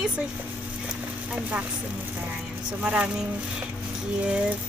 guys! Unboxing time. So, maraming gift.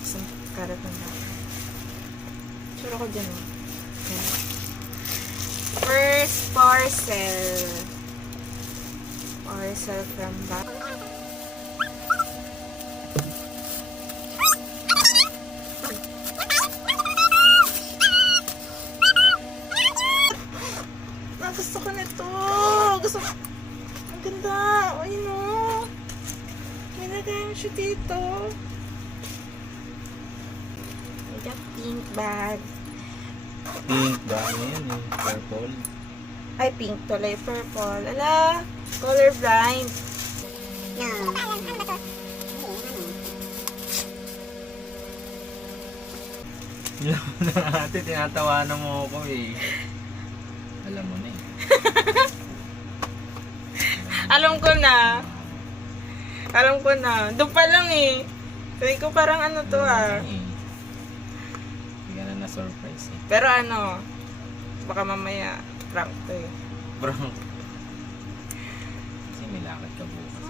Isang karat ng bag. Sure ako dyan. First parcel. Parcel from bag. Gusto ko nito. Gusto ko. Ang ganda. Ayun o. May nagayang siya dito. May the pink bag. Pink ba? Ano yan eh? Purple? Ay, pink tuloy. Purple. Ala, colorblind. No. Ano ba to? Ate, tinatawanan mo ako eh. Alam mo na eh. Alam ko na. Alam ko na. Doon pa lang eh. Sabi ko parang ano to ah. Hindi ka na na-surprise eh. Pero ano, baka mamaya prank to eh. Bro. Kasi may lakad ka bukas.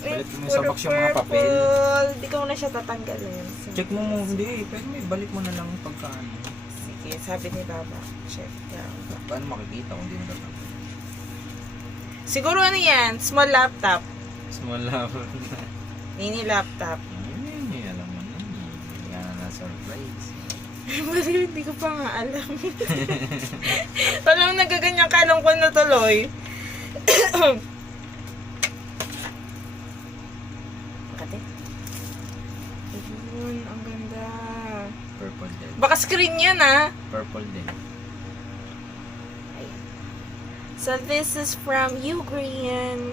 Balik mo sa box yung mga papel. Hindi ko na siya tatanggalin. So, Check mo mo. Hindi. Pwede may balik mo na lang yung pagkaano. sige, sabi ni Baba. Check lang. Paano makikita kung hindi mo tatang? Siguro ano yan? Small laptop. Small laptop. Mini laptop. Ay, alam mo na. Hindi ka na na-surprise. Bali, hindi ko pa nga alam. Alam, nagaganyan ka lang ko na tuloy. Makati. Ayun, ang ganda. Purple din. Baka screen yan ah. Purple din. Ayan. So, this is from Ugreen.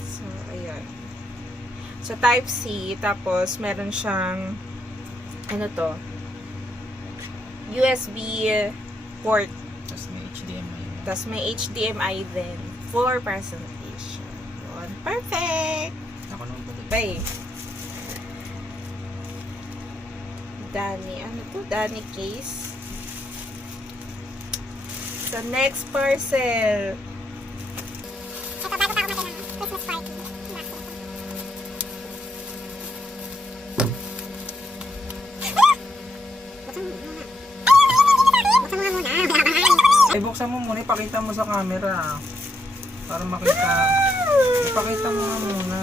So, ayan. So, type C. Tapos, meron siyang ano to? USB port. Tapos may HDMI. Tapos may HDMI din for presentation. Yun. Perfect! Ako naman pala. Bye! Danny. Ano to? Danny case. So, next parcel. Ito, bago pa ako mag-ano, Christmas party. Eh, buksan mo muna. Ipakita mo sa camera. Para makita. Ipakita mo nga muna.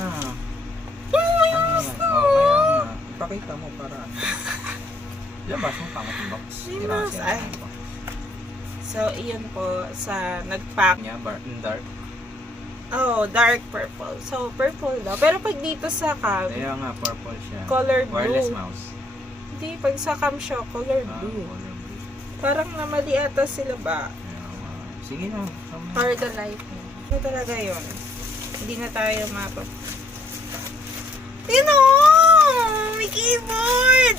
Ano yan? Kaya nga. Ipakita mo para ano. Labas mo pangat yung box. Labas, ay. So, iyon po sa nag-pack. Niya, dark. Oh, dark purple. So, purple daw. Pero pag dito sa cam, Kaya nga, purple siya. Color blue. Wireless mouse. hindi, pag sa cam siya, color blue. Color blue. Parang namali ata sila ba? Kaya nga. Sige na. For the life. Ano talaga yun? Hindi na tayo mapa. Yun o! May keyboard!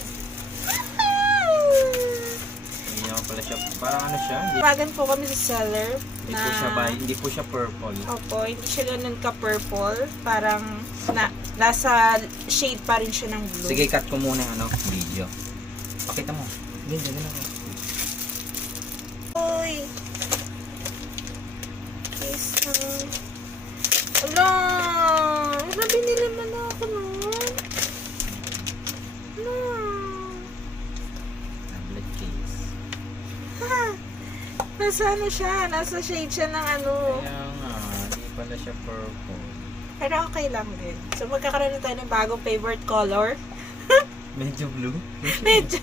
Hindi naman pala siya. Parang ano siya? Tawagan po kami sa seller Hindi po siya purple. Opo, hindi siya ganun ka-purple. Parang nasa shade pa rin siya ng blue. Sige, cut ko muna yung video. Pakita mo. Ganyan ako. Uy! Case ng... Ala! Wala, binili mo na ako nun. Ala! Tablet case. Ha! Nasa ano siya? Nasa shade siya ng ano. Kaya nga, hindi pala siya purple. Pero okay lang din. So, magkakaroon na tayo ng bagong favorite color. Medyo blue. Medyo.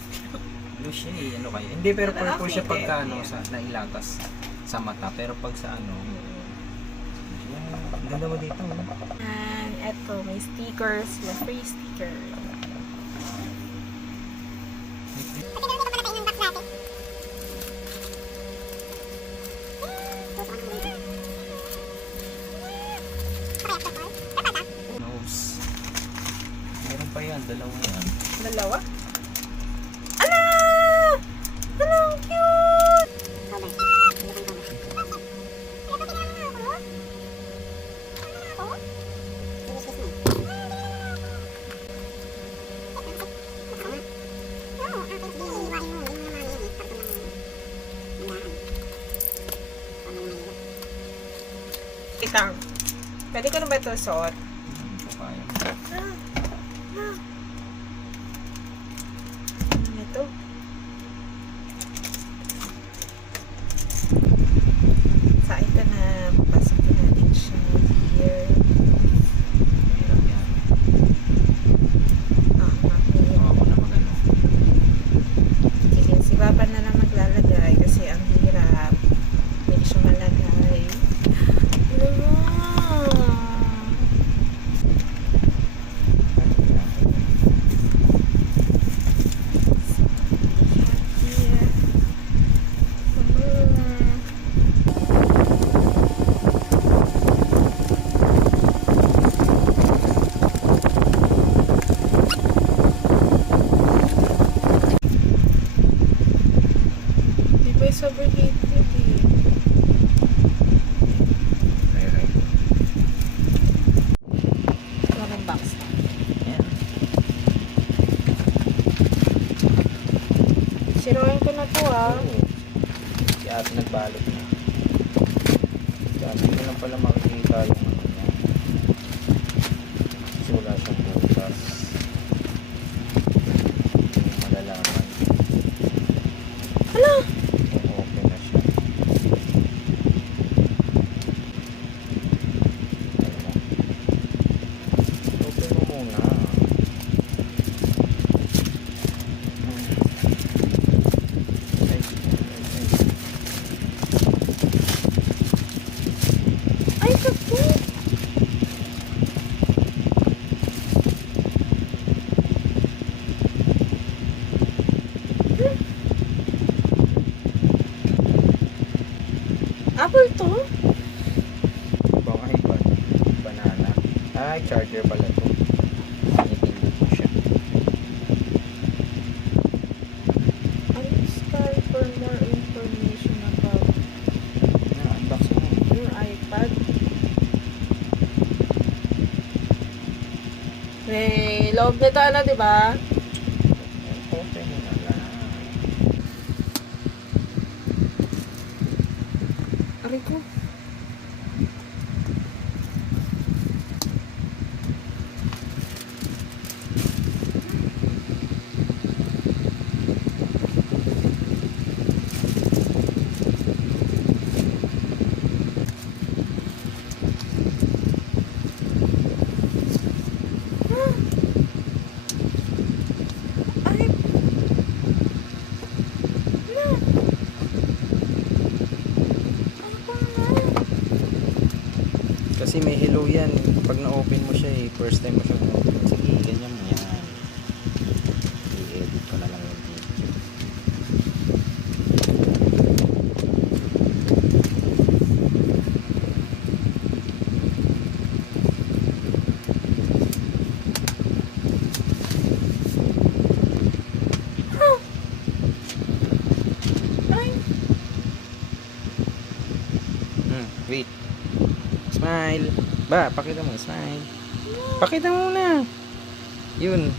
Blue siya eh. Ano kayo? Hindi, pero Ano, purple siya hindi. pagka ano, sa, nailatas sa mata. Pero pag sa ano, ang ganda mo dito. And eto, may stickers. May free sticker. Nose. Meron pa yan, dalawa yan. Dalawa? Ala! Ala, ang cute! Itang. Pwede ko na ba ito suot? Ito kaya mo. Ano ito? Sa ito na. Pasok na natin siya here. Mahirap yan. Ako. Ako na magano. Sige, si Papa na lang maglalagay kasi ang hirap. Hindi siya malagay. Ano mo? Yeah. Di ba yung sobrang heated eh? Right. Walang box na. Yan. Siruin ko na to ah. Si ate nagbalot na. Si ate ko lang pala makikita yung ano niya. Kasi wala siyang butas. Yung malalaman. Hala! Kung okay na siya. Ano? Open mo muna. Ay, Ay, kapo! Apple to? baka iba. Banana. Ay, charger pala to. Pinipindot mo siya. I'll scan for more information about Na-unbox mo. your iPad. May loob nito ano, di ba? Open mo na lang. Aray ko. Ay. Wala. Ano pa na? Kasi may hello yan. Pag na-open mo siya first time mo siya na-open. Sige, ganyan mo yan. I-edit ko na lang yung video. Ay. Wait. Smile. Ba, pakita mo. Smile. Pakita mo na. Yun.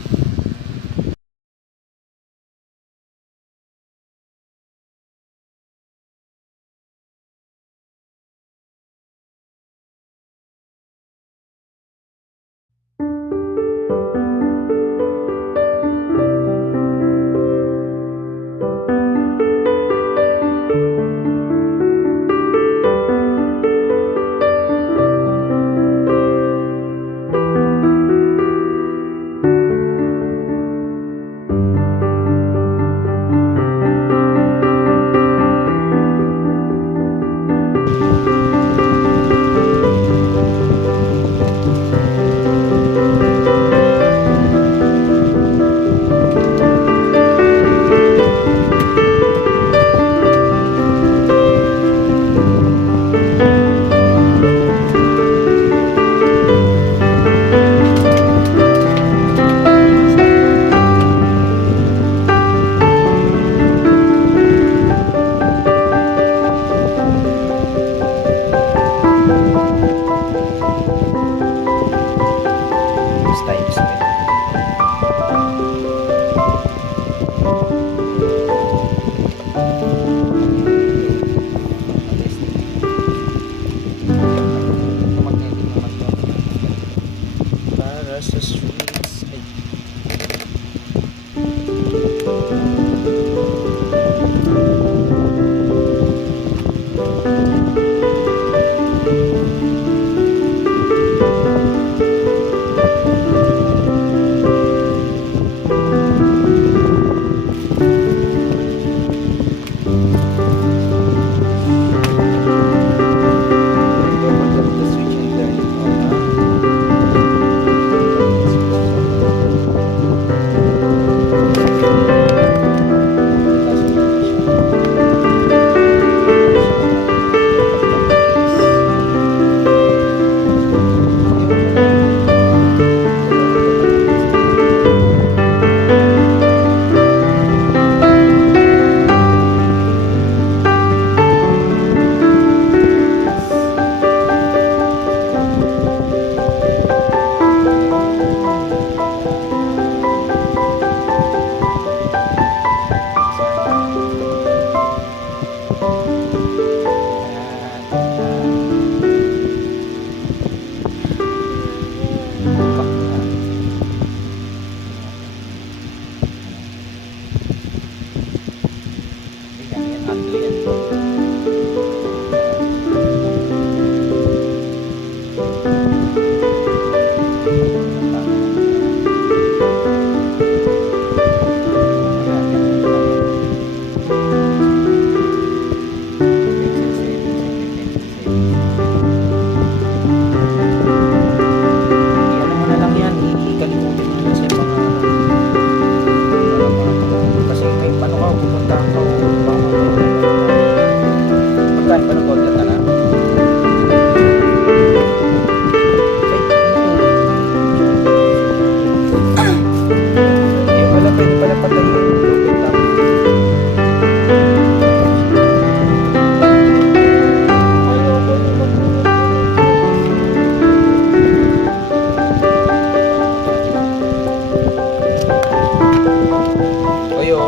Basahin pa ng konti na. Yung wala pwede pala patayin yung Google Tab. Oyo.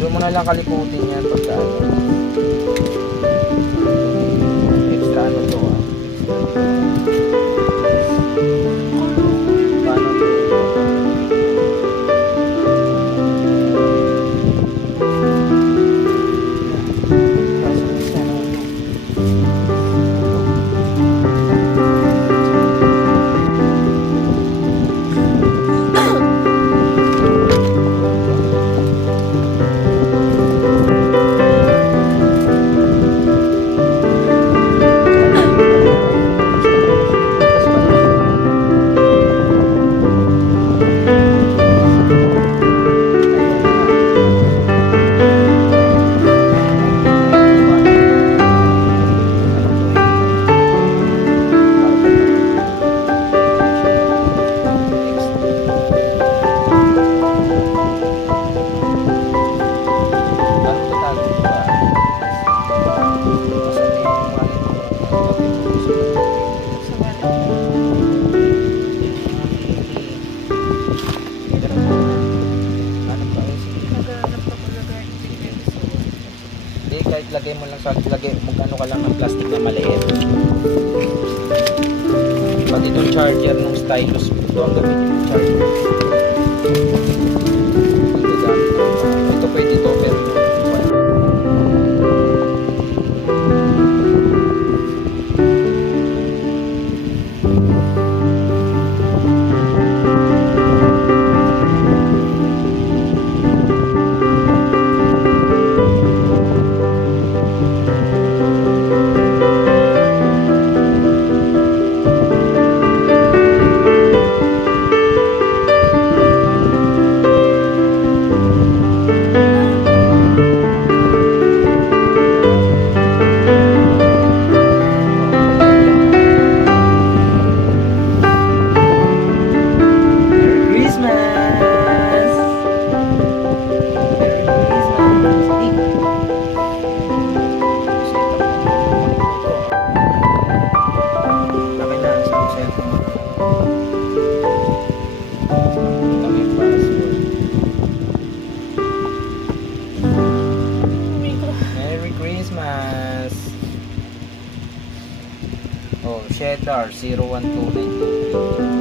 Doon mo na lang kalikutin yan pagka ano. Extra ano to ah. Paano to? Kahit lagay mo lang sa magkano ka lang ng plastic na maliit. Pati itong charger ng stylus ito ang gamitin yung charger. Ang gagamit ng ito pwede ito pero Cheddar 012923.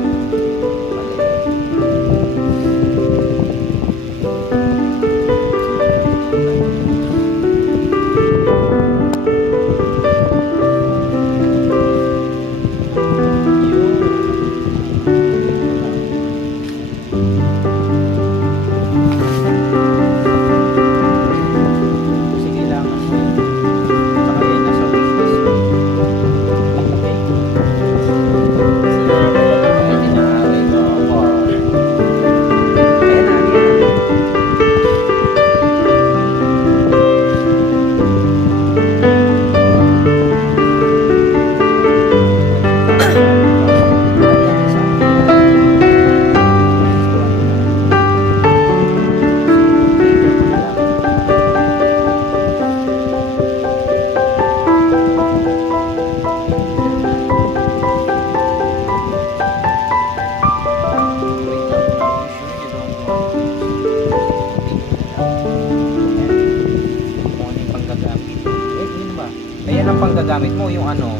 Ayan ang panggagamit mo, yung ano,